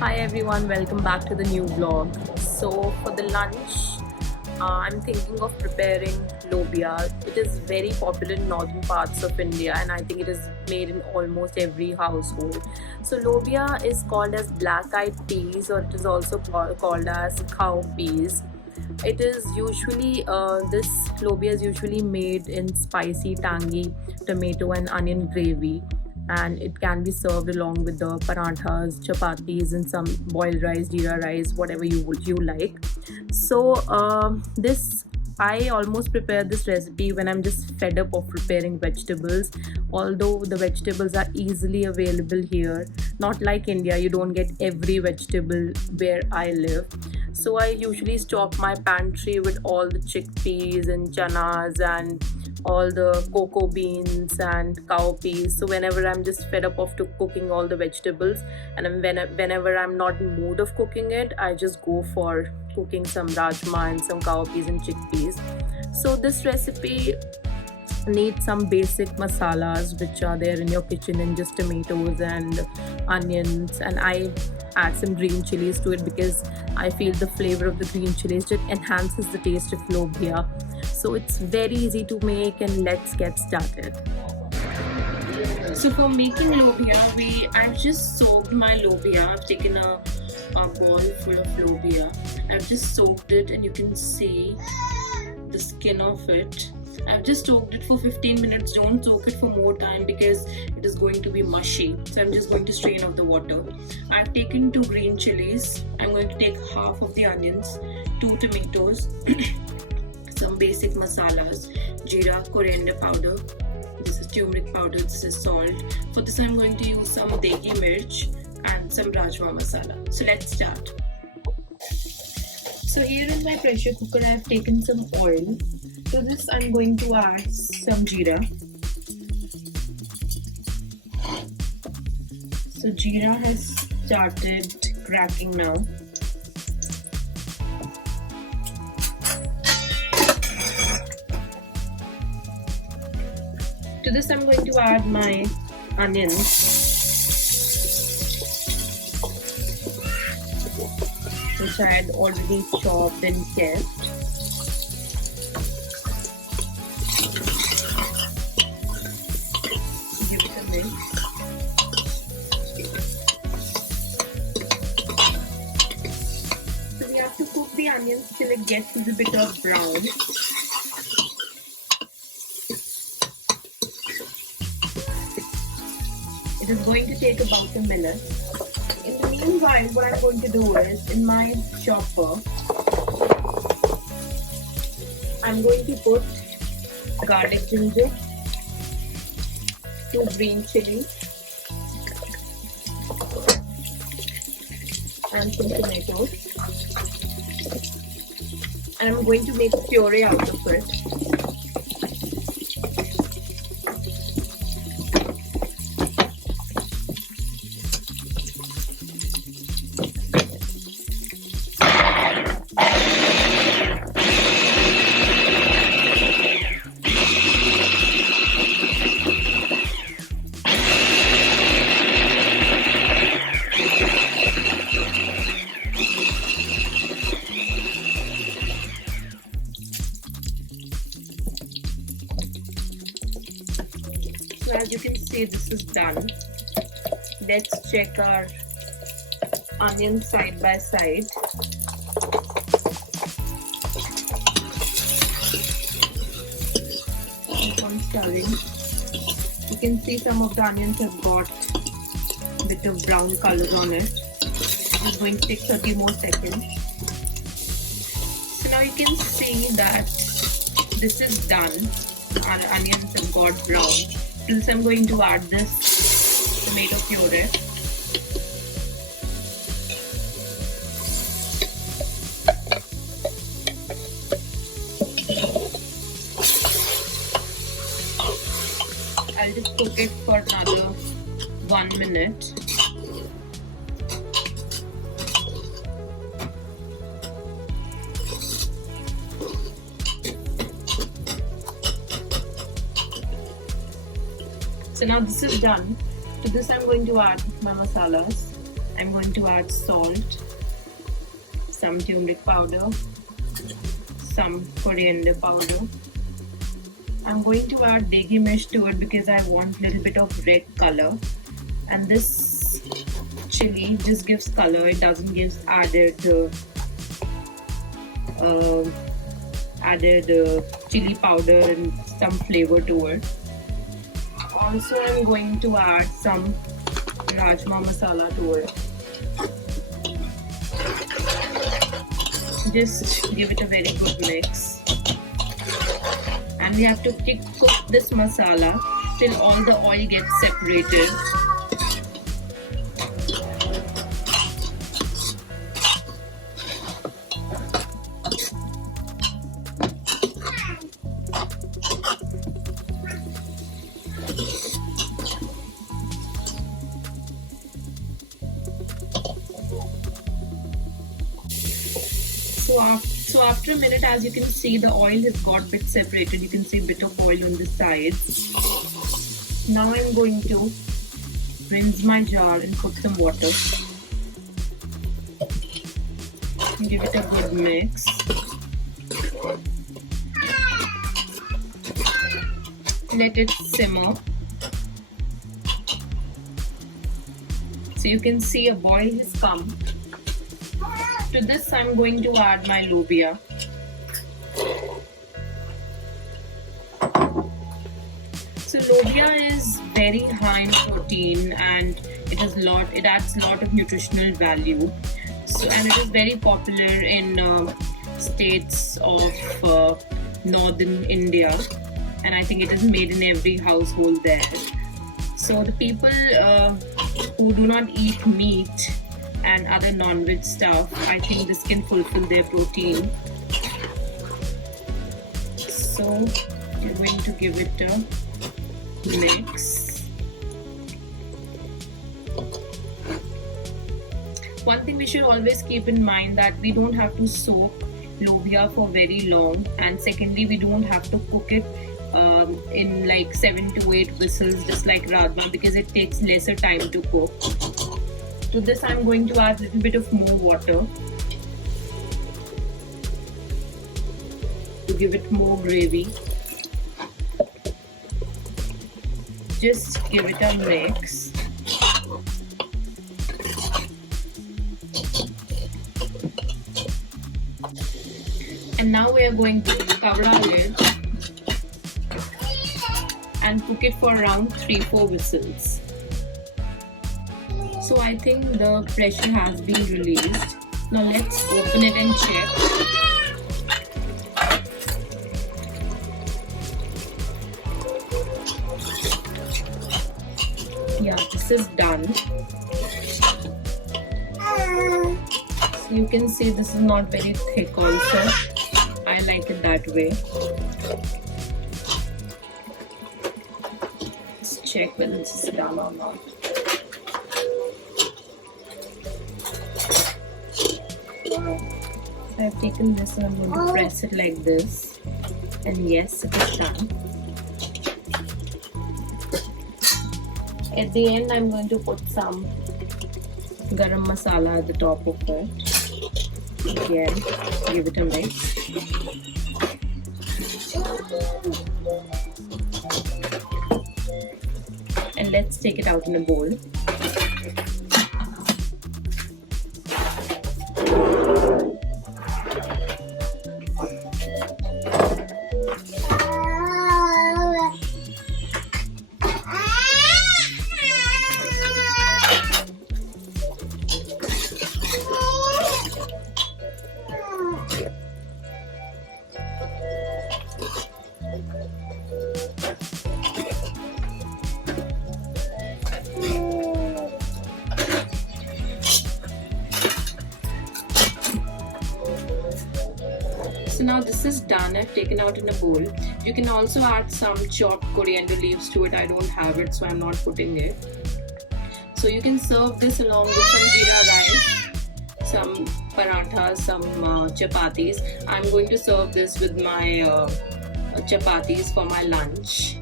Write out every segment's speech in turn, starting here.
Hi everyone, welcome back to the new vlog. So for the lunch, I'm thinking of preparing lobia. It is very popular in northern parts of India and I think it is made in almost every household. So lobia is called as black-eyed peas, or it is also called as cow peas. It is usually this lobia is usually made in spicy tangy tomato and onion gravy, and it can be served along with the paranthas, chapatis, and some boiled rice, jeera rice, whatever you like. So this I almost prepare this recipe when I'm just fed up of preparing vegetables. Although the vegetables are easily available here, not like India, you don't get every vegetable where I live. So I usually stock my pantry with all the chickpeas and chanas and all the cocoa beans and cowpeas. So whenever I'm just fed up of cooking all the vegetables, and whenever I'm not in mood of cooking it, I just go for cooking some rajma and some cowpeas and chickpeas. So this recipe needs some basic masalas which are there in your kitchen, and just tomatoes and onions, and I add some green chilies to it because I feel the flavor of the green chilies just enhances the taste of lobia. So it's very easy to make, and let's get started. So for making lobia, I've just soaked my lobia. I've taken a bowl full of lobia. I've just soaked it, and you can see the skin of it. I've just soaked it for 15 minutes. Don't soak it for more time because it is going to be mushy. So I'm just going to strain out the water. I've taken 2 green chilies. I'm going to take half of the onions, 2 tomatoes, some basic masalas, jeera, coriander powder. This is turmeric powder, this is salt. For this I'm going to use some degi mirch and some rajma masala. So let's start. So here in my pressure cooker I have taken some oil. To this I'm going to add some jeera. So jeera has started cracking now. To this I'm going to add my onions, which I had already chopped and kept. Give it a mix. So we have to cook the onions till it gets a little bit of brown. It is going to take about a minute. In the meanwhile, what I'm going to do is, in my chopper, I'm going to put garlic ginger, 2 green chilies, and some tomatoes. And I'm going to make a puree out of it. So as you can see, this is done. Let's check our onions side by side. Keep on stirring. You can see some of the onions have got a bit of brown color on it. It's going to take 30 more seconds. So now you can see that this is done. Our onions have got brown. To this I'm going to add this tomato puree. I'll just cook it for another 1 minute. So now this is done. To this I'm going to add my masalas. I'm going to add salt, some turmeric powder, some coriander powder. I'm going to add degi mish to it because I want a little bit of red color, and this chili just gives color. It doesn't give added chili powder and some flavor to it. Also, I'm going to add some rajma masala to it. Just give it a very good mix. And we have to cook this masala till all the oil gets separated. So after a minute, as you can see, the oil has got a bit separated. You can see a bit of oil on the sides. Now I'm going to rinse my jar and put some water. Give it a good mix. Let it simmer. So you can see a boil has come. To this, I'm going to add my lobia. So lobia is very high in protein, and it adds a lot of nutritional value. So, and it is very popular in states of northern India, and I think it is made in every household there. So the people who do not eat meat and other non-veg stuff, I think this can fulfill their protein. So you're going to give it a mix. One thing we should always keep in mind that we don't have to soak lobia for very long, and secondly, we don't have to cook it in like 7 to 8 whistles just like rajma, because it takes lesser time to cook. To this, I'm going to add a little bit of more water to give it more gravy. Just give it a mix. And now we are going to cover our lid and cook it for around 3-4 whistles. So I think the pressure has been released. Now let's open it and check. Yeah, this is done. So you can see this is not very thick also. I like it that way. Let's check whether this is done or not. So I've taken this and I'm going to press it like this, and yes, it is done. At the end, I'm going to put some garam masala at the top of it. Again, give it a mix. And let's take it out in a bowl. So now this is done. I've taken out in a bowl. You can also add some chopped coriander leaves to it. I don't have it, so I'm not putting it. So you can serve this along with some jeera rice, some paranthas, some chapatis. I'm going to serve this with my chapatis for my lunch.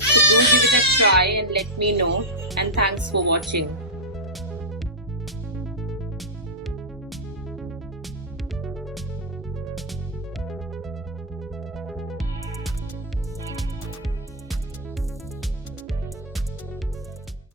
So do give it a try and let me know. And and thanks for watching.